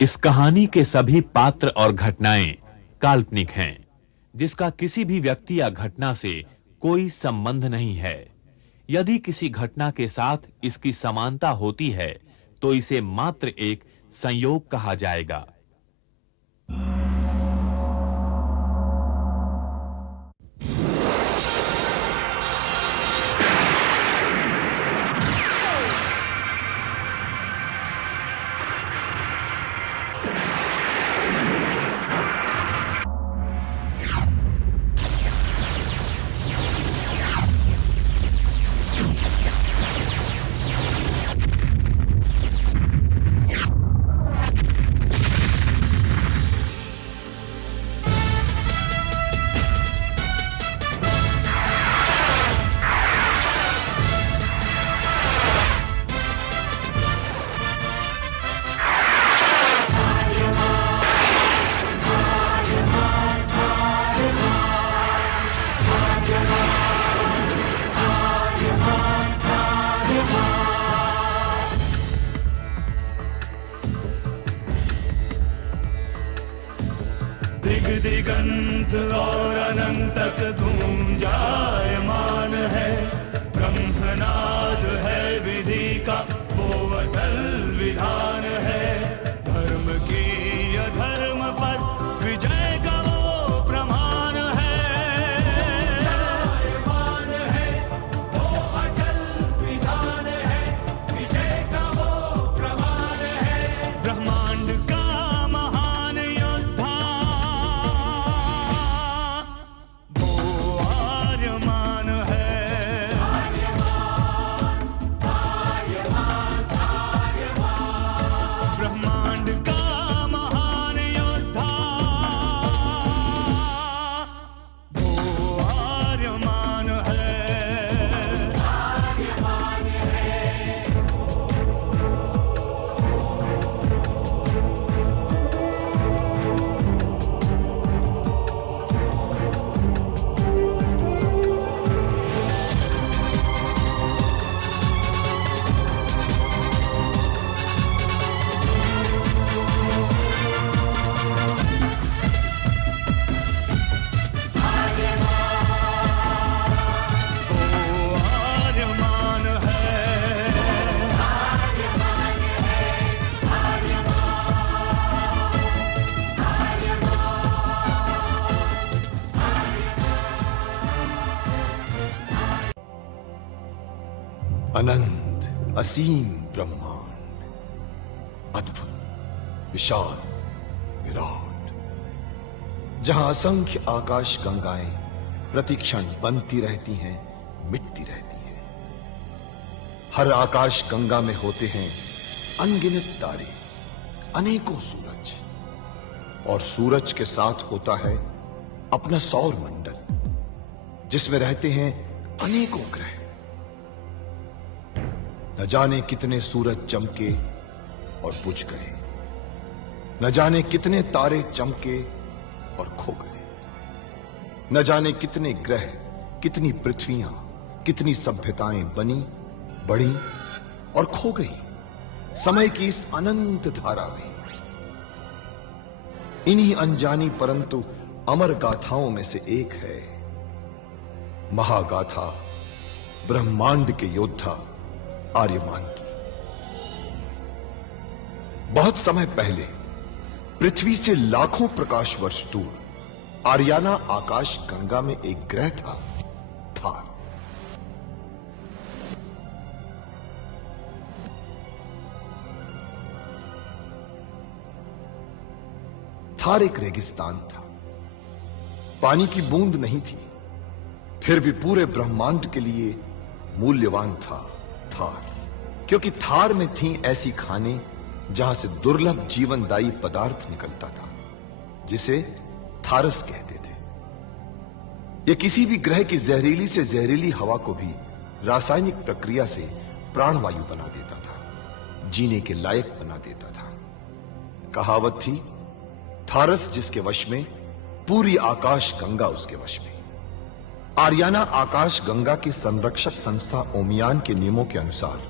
इस कहानी के सभी पात्र और घटनाएं काल्पनिक हैं, जिसका किसी भी व्यक्ति या घटना से कोई संबंध नहीं है। यदि किसी घटना के साथ इसकी समानता होती है, तो इसे मात्र एक संयोग कहा जाएगा। दिगंत और अनंत तक गूंजायमान है। ब्रह्मनाद है विधि का वो अटल विधान है। धर्म की अधर्म पर विजय का वो प्रमाण है। जायमान है वो अटल विधान है। विजय का वो प्रमाण है। ब्रह्मांड का महान योद्धा ब्रह्मांड का महान योद्धा वो आर्यमान है। अनंत असीम ब्रह्मांड, अद्भुत विशाल विराट, जहां असंख्य आकाश गंगाएं प्रतिक्षण बनती रहती हैं, मिटती रहती हैं। हर आकाश गंगा में होते हैं अनगिनत तारे, अनेकों सूरज, और सूरज के साथ होता है अपना सौर मंडल, जिसमें रहते हैं अनेकों ग्रह। न जाने कितने सूरज चमके और बुझ गए, न जाने कितने तारे चमके और खो गए, न जाने कितने ग्रह, कितनी पृथ्वियां, कितनी सभ्यताएं बनी, बढ़ी और खो गई समय की इस अनंत धारा में। इन्हीं अनजानी परंतु अमर गाथाओं में से एक है महागाथा ब्रह्मांड के योद्धा आर्यमान की। बहुत समय पहले पृथ्वी से लाखों प्रकाश वर्ष दूर आर्याना आकाश गंगा में एक ग्रह था, थार। थार एक रेगिस्तान था, पानी की बूंद नहीं थी, फिर भी पूरे ब्रह्मांड के लिए मूल्यवान था थार, क्योंकि थार में थी ऐसी खाने जहां से दुर्लभ जीवनदायी पदार्थ निकलता था, जिसे थारस कहते थे। यह किसी भी ग्रह की जहरीली से जहरीली हवा को भी रासायनिक प्रक्रिया से प्राणवायु बना देता था, जीने के लायक बना देता था। कहावत थी, थारस जिसके वश में, पूरी आकाश गंगा उसके वश में। आर्याना आकाश गंगा की संरक्षक संस्था ओमियान के नियमों के अनुसार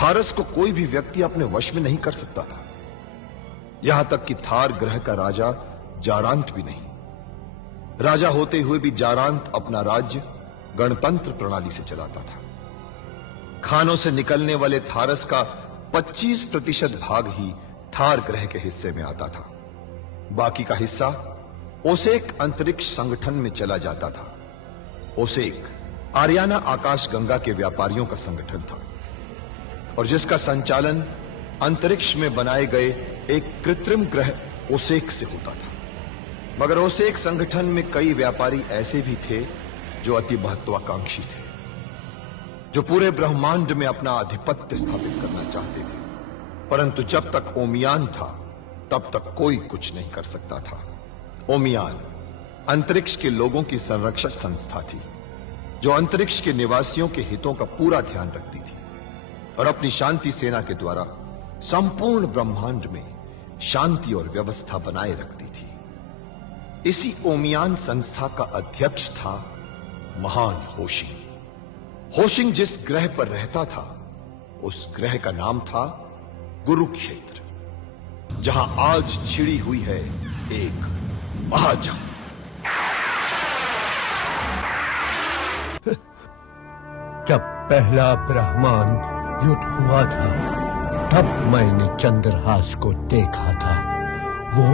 थारस को कोई भी व्यक्ति अपने वश में नहीं कर सकता था। यहां तक कि थार ग्रह का राजा जारांत भी नहीं। राजा होते हुए भी जारांत अपना राज्य गणतंत्र प्रणाली से चलाता था। खानों से निकलने वाले थारस का 25% भाग ही थार ग्रह के हिस्से में आता था। बाकी का हिस्सा ओसेक अंतरिक्ष संगठन में चला जाता था। ओसेक आरियाना आकाश गंगा के व्यापारियों का संगठन था और जिसका संचालन अंतरिक्ष में बनाए गए एक कृत्रिम ग्रह ओसेक से होता था। मगर ओसेक संगठन में कई व्यापारी ऐसे भी थे जो अति महत्वाकांक्षी थे, जो पूरे ब्रह्मांड में अपना आधिपत्य स्थापित करना चाहते थे। परंतु जब तक ओमियान था तब तक कोई कुछ नहीं कर सकता था। ओमियान अंतरिक्ष के लोगों की संरक्षक संस्था थी जो अंतरिक्ष के निवासियों के हितों का पूरा ध्यान रखती थी और अपनी शांति सेना के द्वारा संपूर्ण ब्रह्मांड में शांति और व्यवस्था बनाए रखती थी। इसी ओमियान संस्था का अध्यक्ष था महान होशिंग। होशिंग जिस ग्रह पर रहता था उस ग्रह का नाम था कुरुक्षेत्र, जहां आज छिड़ी हुई है एक महाजंग। जब पहला ब्रह्मांड युद्ध हुआ था तब मैंने चंद्रहास को देखा था। वो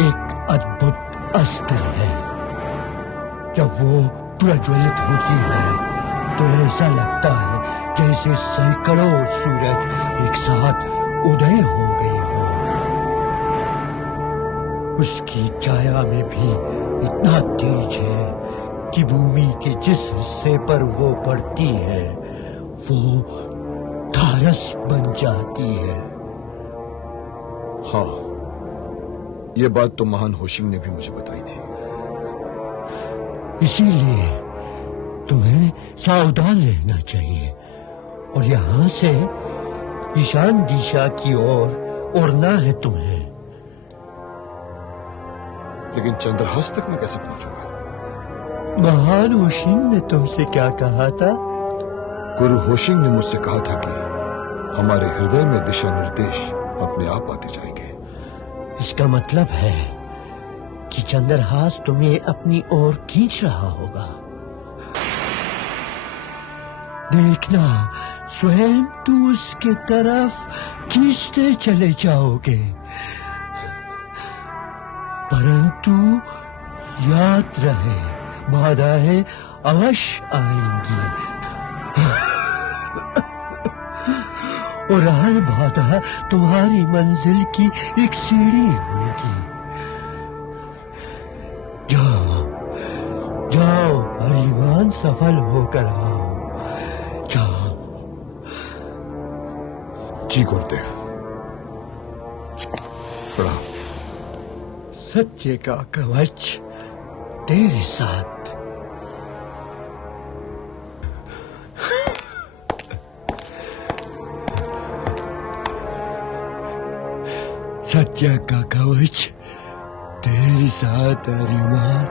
एक अद्भुत अस्त्र है। जब वो प्रज्वलित होती है तो ऐसा लगता है जैसे सैकड़ों सूरज एक साथ उदय हो गए हों। उसकी छाया में भी इतना तेज है कि भूमि के जिस हिस्से पर वो पड़ती है वो थारस बन जाती है। हाँ, यह बात तो महान होशिंग ने भी मुझे बताई थी। इसीलिए तुम्हें सावधान रहना चाहिए और यहां से ईशान दिशा की ओर उड़ना है तुम्हें। लेकिन चंद्रहास तक मैं कैसे पहुंचूंगा? महान होशिंग ने तुमसे क्या कहा था? गुरु होशिंग ने मुझसे कहा था कि हमारे हृदय में दिशा निर्देश अपने आप आते जाएंगे। इसका मतलब है कि चंद्रहास तुम्हें अपनी ओर खींच रहा होगा। देखना, स्वयं तू उसके तरफ खींचते चले जाओगे, परंतु याद रहे बाधाएं अवश्य आएंगी और हर बाधा तुम्हारी मंजिल की एक सीढ़ी होगी। जाओ जाओ, हरिमान सफल होकर आओ। जाओ। जी गुरुदेव, प्रणाम। सत्य का कवच तेरे साथ। सत्य का कवच तेरे साथ आर्यमान।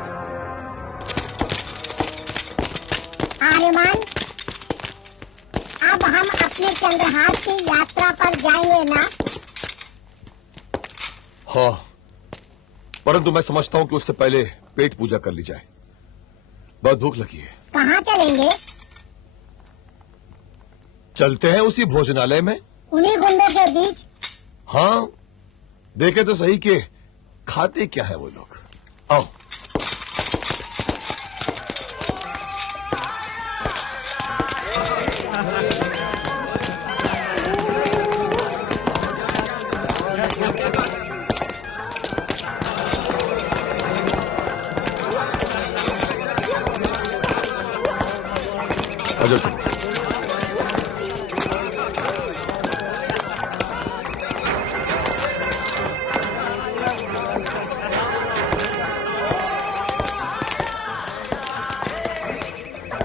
आर्यमान, अब हम अपने चंद्रहास की यात्रा पर जाएंगे ना? हाँ, परंतु मैं समझता हूं कि उससे पहले पेट पूजा कर ली जाए। बहुत भूख लगी है। कहाँ चलेंगे? चलते हैं उसी भोजनालय में। उन्हीं गुंडों के बीच? हाँ, देखे तो सही कि खाते क्या है वो लोग। आओ। आ जाओ।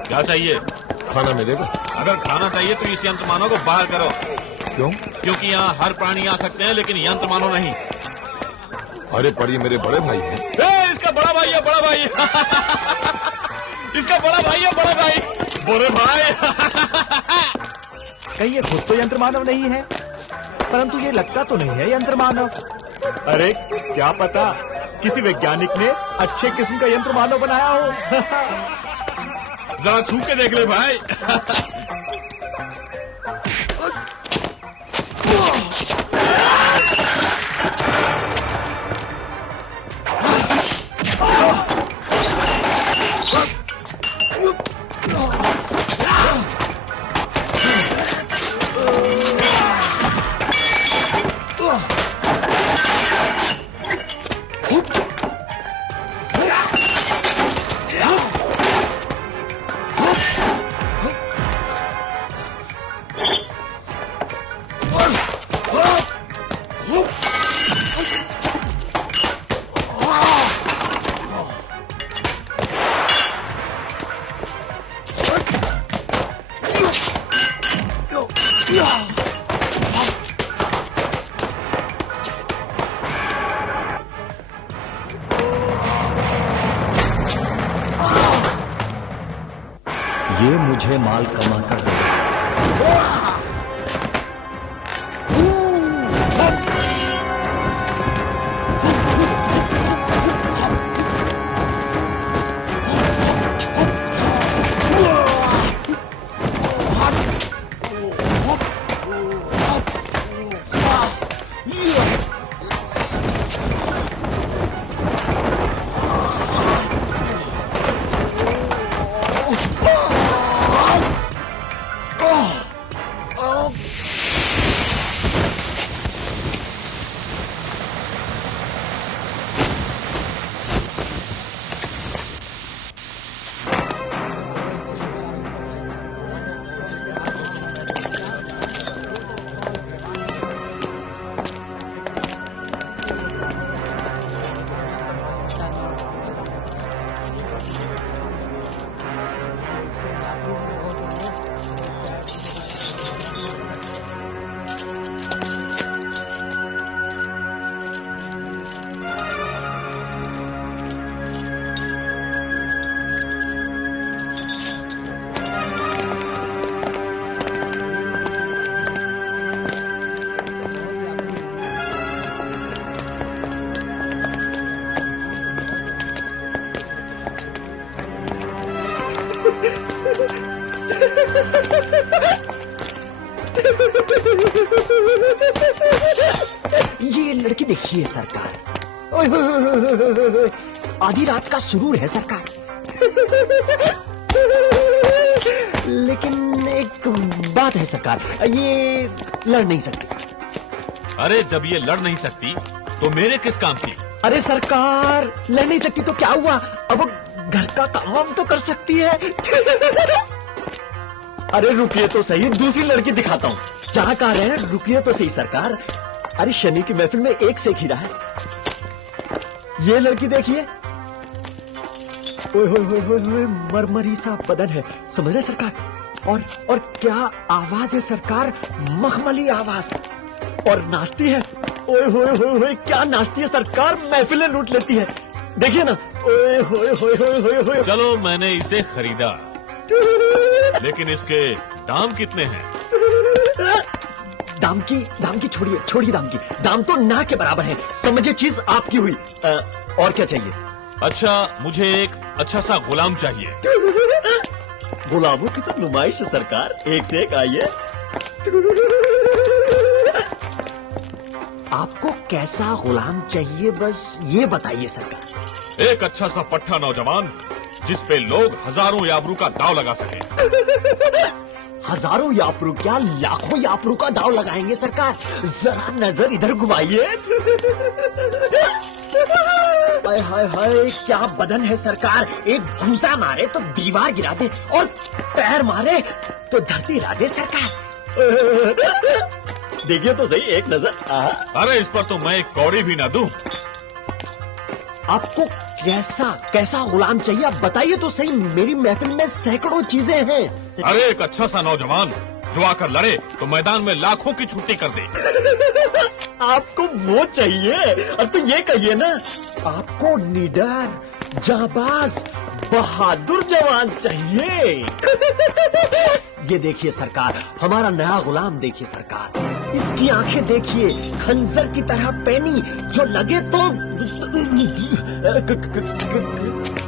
क्या चाहिए? खाना मिलेगा? अगर खाना चाहिए तो इस यंत्र मानव को बाहर करो। क्यों? क्योंकि यहाँ हर प्राणी आ सकते हैं लेकिन यंत्र मानव नहीं। अरे पर ये मेरे बड़े भाई हैं। इसका बड़ा भाई है, बड़ा भाई। इसका बड़ा भाई है, बड़ा भाई। बड़े भाई। कहीं ये खुद तो यंत्र मानव नहीं है? परंतु ये लगता तो नहीं है यंत्र मानव। अरे क्या पता किसी वैज्ञानिक ने अच्छे किस्म का यंत्र मानव बनाया हो। जरा छू के देख ले भाई। ये मुझे माल कमा कर देगा। ये लड़की देखिए सरकार, ओए होए होए होए होए, आधी रात का सुरूर है सरकार। लेकिन एक बात है सरकार, ये लड़ नहीं सकती। अरे जब ये लड़ नहीं सकती तो मेरे किस काम की? अरे सरकार, लड़ नहीं सकती तो क्या हुआ, अब वो घर का काम वाम तो कर सकती है। अरे रुकिए तो सही, दूसरी लड़की दिखाता हूँ। जहाँ कह रहे हैं रुकिए तो सही सरकार। अरे शनि की महफिल में एक से खीरा है। ये लड़की देखिए, ओए होए होए होए होए, मरमरी सा बदन है, समझ रहे सरकार। और क्या आवाज है सरकार, मखमली आवाज, और नाचती है। ओए होए होए होए, क्या नाचती है सरकार, महफिलें लूट लेती है। देखिए ना, ओए होए होए होए होए होए। चलो मैंने इसे खरीदा, लेकिन इसके दाम कितने हैं? दाम की छोड़िए दाम की। दाम तो ना के बराबर है, समझे, चीज आपकी हुई। और क्या चाहिए? अच्छा, मुझे एक अच्छा सा गुलाम चाहिए। गुलामों की तो नुमाइश है सरकार, एक से एक। आइए, आपको कैसा गुलाम चाहिए, बस ये बताइए सरकार। एक अच्छा सा पट्टा नौजवान जिस पे लोग हजारों याबरू का दाव लगा सके। हजारों यापरू क्या, लाखों यापरू का दाव लगाएंगे सरकार। जरा नजर इधर घुमाइए। हाय हाय हाय, क्या बदन है सरकार, एक घूसा मारे तो दीवार गिरा दे, और पैर मारे तो धरती हिला दे सरकार। देखिए तो सही, एक नजर। अरे इस पर तो मैं एक कौड़ी भी ना दूं। आपको कैसा गुलाम चाहिए, आप बताइए तो सही। मेरी महफिल में सैकड़ों चीजें हैं। अरे एक अच्छा सा नौजवान जो आकर लड़े तो मैदान में लाखों की छुट्टी कर दे। आपको वो चाहिए? अब तो ये कहिए ना, आपको निडर, जाबाज, बहादुर जवान चाहिए। ये देखिए सरकार, हमारा नया गुलाम देखिए सरकार। इसकी आंखें देखिए, खंजर की तरह पैनी, जो लगे तो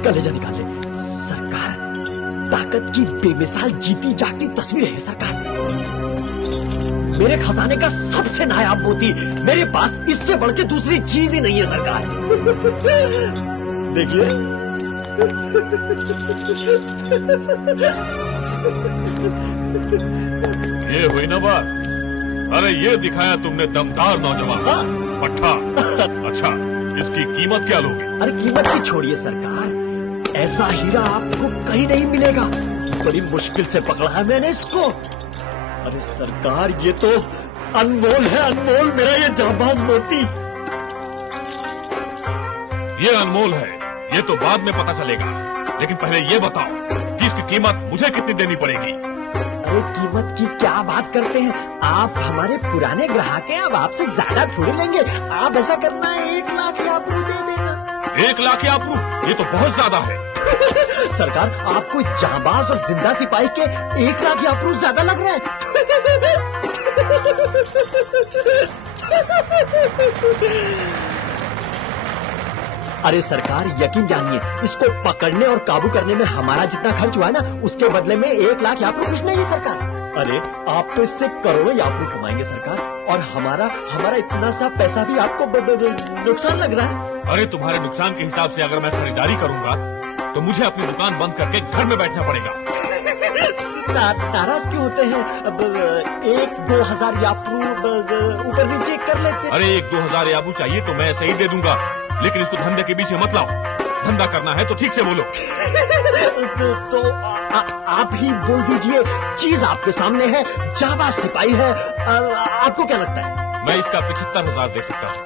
कलेजा निकाल ले। सरकार, ताकत की बेमिसाल जीती जागती तस्वीर है सरकार। मेरे खजाने का सबसे नायाब मोती, मेरे पास इससे बढ़ के दूसरी चीज ही नहीं है सरकार। देखिए, ये हुई ना बात। अरे ये दिखाया तुमने दमदार नौजवान। हाँ? पट्टा। अच्छा, इसकी कीमत क्या लोगे? अरे कीमत की छोड़िए सरकार, ऐसा हीरा आपको कहीं नहीं मिलेगा। बड़ी मुश्किल से पकड़ा है मैंने इसको। अरे सरकार, ये तो अनमोल है, अनमोल, मेरा ये जाबाज मोती। ये अनमोल है, ये तो बाद में पता चलेगा। लेकिन पहले ये बताओ कि इसकी कीमत मुझे कितनी देनी पड़ेगी? अरे कीमत की क्या बात करते हैं आप, हमारे पुराने ग्राहक हैं, अब आपसे ज्यादा थोड़े लेंगे। आप ऐसा करना है 1 लाख यापरू दे देना। 1 लाख यापरू? ये तो बहुत ज्यादा है। सरकार, आपको इस जांबाज और जिंदा सिपाही के 1 लाख यापरू ज्यादा लग रहा है। अरे सरकार, यकीन जानिए, इसको पकड़ने और काबू करने में हमारा जितना खर्च हुआ है ना, उसके बदले में 1 लाख यापरू कुछ नहीं सरकार। अरे आप तो इससे करोड़ों यापरू कमाएंगे सरकार, और हमारा इतना सा पैसा भी आपको नुकसान लग रहा है। अरे तुम्हारे नुकसान के हिसाब से अगर मैं खरीदारी करूंगा तो मुझे अपनी दुकान बंद करके घर में बैठना पड़ेगा। नाराज क्यों होते हैं? 1-2 हजार यापरू ऊपर नीचे कर लेते। अरे 1-2 हजार यापरू चाहिए तो मैं ऐसे ही दे दूंगा, लेकिन इसको धंधे के बीच में मत लाओ। धंधा करना है तो ठीक से बोलो। तो आप ही बोल दीजिए, चीज आपके सामने है, जाबाज सिपाही है, आपको क्या लगता है? मैं इसका 75,000 दे सकता हूँ।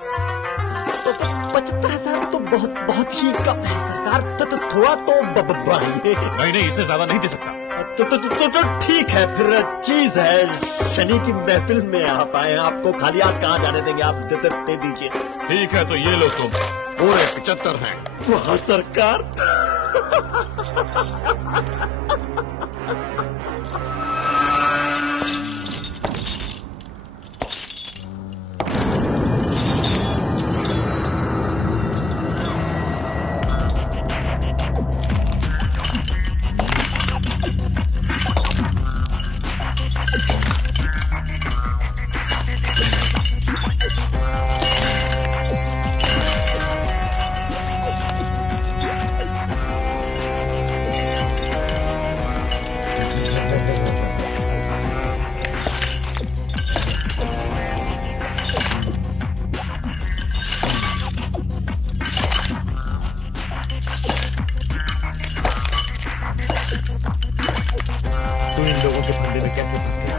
तो 75,000 तो बहुत ही कम है सरकार, तो थोड़ा तो बढ़ाइए। नहीं, इससे ज्यादा नहीं दे सकता। तो ठीक है, फिर चीज है, शनि की महफिल में आप आए हैं, आपको खाली हाथ कहाँ जाने देंगे, आप दे दीजिए। ठीक है, तो ये लो तुम। पूरे 75 हैं। वाह सरकार। तो इन लोगों के फंदे में कैसे फंस गया?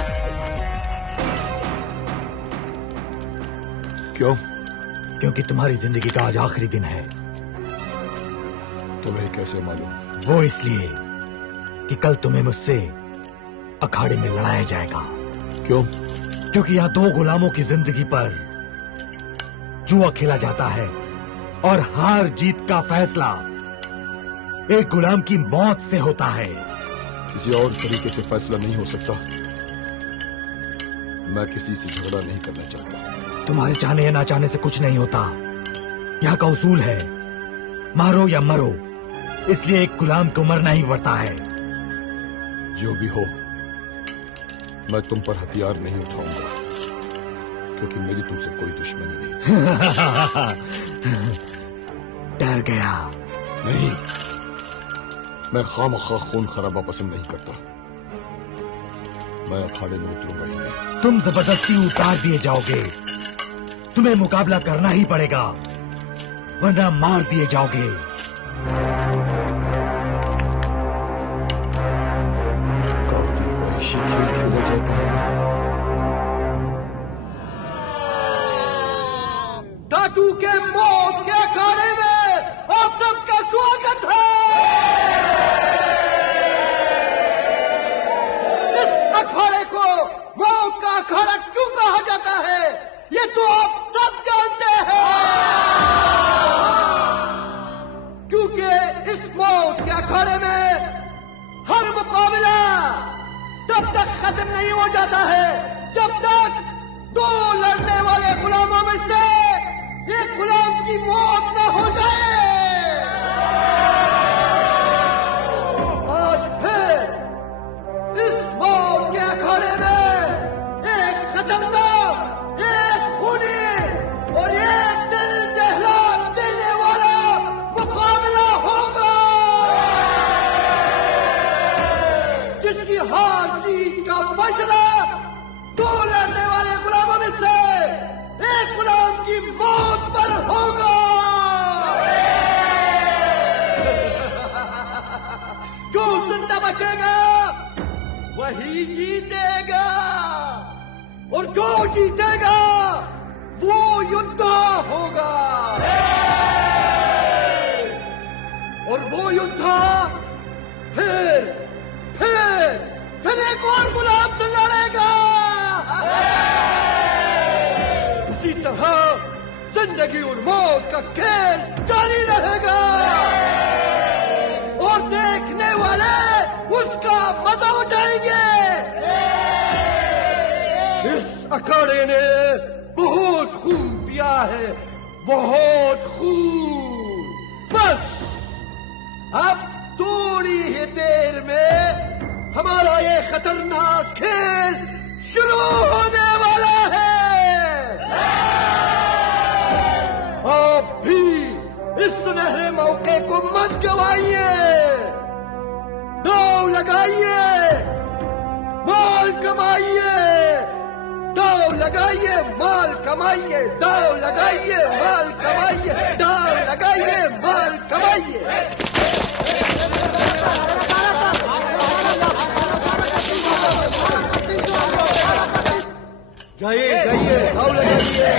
क्यों? क्योंकि तुम्हारी जिंदगी का आज आखिरी दिन है। तुम्हें कैसे मालूम? वो इसलिए कि कल तुम्हें मुझसे अखाड़े में लड़ाया जाएगा। क्यों? क्योंकि यहाँ 2 गुलामों की जिंदगी पर जुआ खेला जाता है, और हार जीत का फैसला एक गुलाम की मौत से होता है। किसी और तरीके से फैसला नहीं हो सकता। मैं किसी से झगड़ा नहीं करना चाहता। तुम्हारे चाहने या ना चाहने से कुछ नहीं होता। यहाँ का उसूल है, मारो या मरो, इसलिए एक गुलाम को मरना ही पड़ता है। जो भी हो, मैं तुम पर हथियार नहीं उठाऊंगा, क्योंकि मेरी तुमसे कोई दुश्मनी नहीं। डर गया? नहीं, मैं खामखा खून खराबा पसंद नहीं करता। मैं अखाड़े में उतरूंगा ही नहीं। तुम जबरदस्ती उतार दिए जाओगे। तुम्हें मुकाबला करना ही पड़ेगा, वरना मार दिए जाओगे। काफी वहशी खेल खेला जाता है। टाटू के मौत के अखाड़े में आप सबका स्वागत है। इस अखाड़े को मौत का अखाड़ा क्यों कहा जाता है, ये तो आप सब जानते हैं। क्योंकि इस मौत के अखाड़े में हर मुकाबला तब तक खत्म नहीं हो जाता है जब तक 2 मौत न हो जाए। आज फिर इस मौत के अखाड़े में एक खतरनाक, एक खूनी और एक दिल दहला देने वाला मुकाबला होगा, जिसकी हार जीत का फैसला दो लड़ने वाले गुलामों में से एक गुलाम की मौत पर होगा। जो जिंदा बचेगा वही जीतेगा, और जो जीतेगा वो युद्ध होगा, और वो युद्ध फिर एक और गुलाम से लड़ेगा। उसी तरह जिंदगी और मौत का खेल जारी रहेगा, और देखने वाले उसका मजा उठाएंगे। इस अखाड़े ने बहुत खून पिया है, बहुत खून। बस अब थोड़ी ही देर में हमारा ये खतरनाक खेल शुरू होने वाला है। आप भी इस सुनहरे मौके को मत गवाइए। दांव लगाइए, माल कमाइए। दांव लगाइए, माल कमाइए। दांव लगाइए, माल कमाइए। दांव लगाइए, माल कमाइए। जाइए जाइए, दांव लगाइए।